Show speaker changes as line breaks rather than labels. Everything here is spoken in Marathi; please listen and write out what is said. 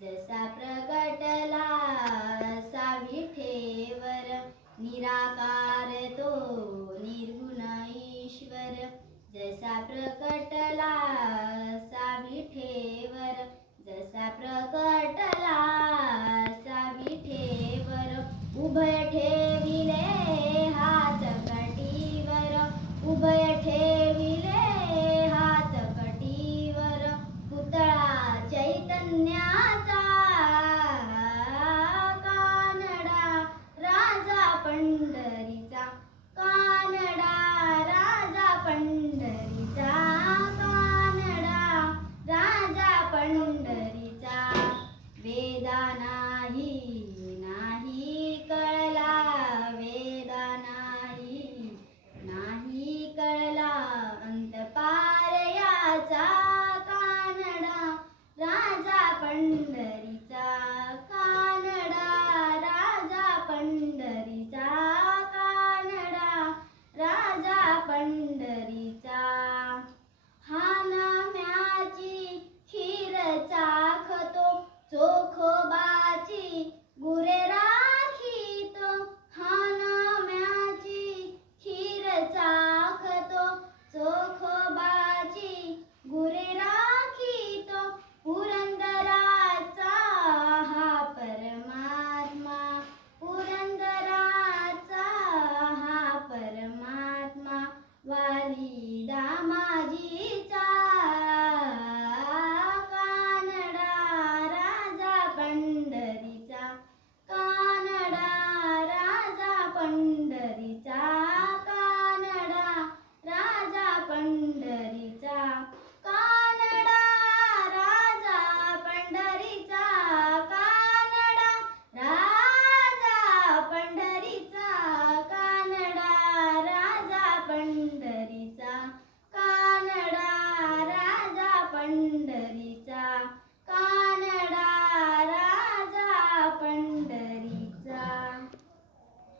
जसा प्रगटला सावी ठेवर निराकार तो निर्गुण ईश्वर. जसा प्रकटला सावी ठेवर जसा प्रकटला राजा कानडा राजा पंढरीचा कानडा राजा पंढरीचा कानडा राजा पंढरीचा